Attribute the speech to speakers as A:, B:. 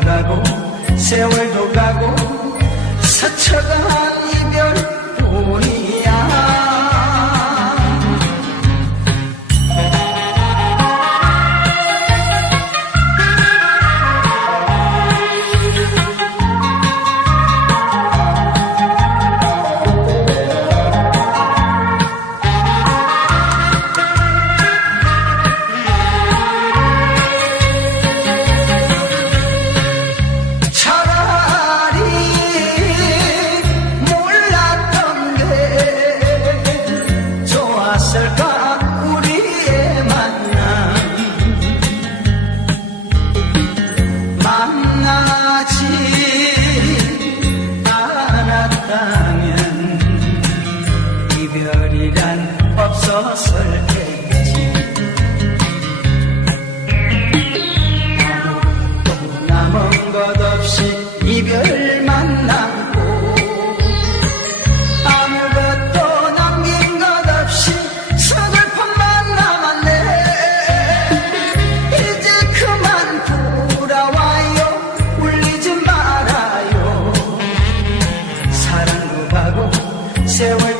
A: 가고 세월도 가고 스쳐간 이별 없었을텐지. 아무것도 남은 것 없이 이별만 남고 아무것도 남긴 것 없이 서글픔만 남았네 이제 그만 돌아와요. 울리지 말아요. 사랑도 가고 세월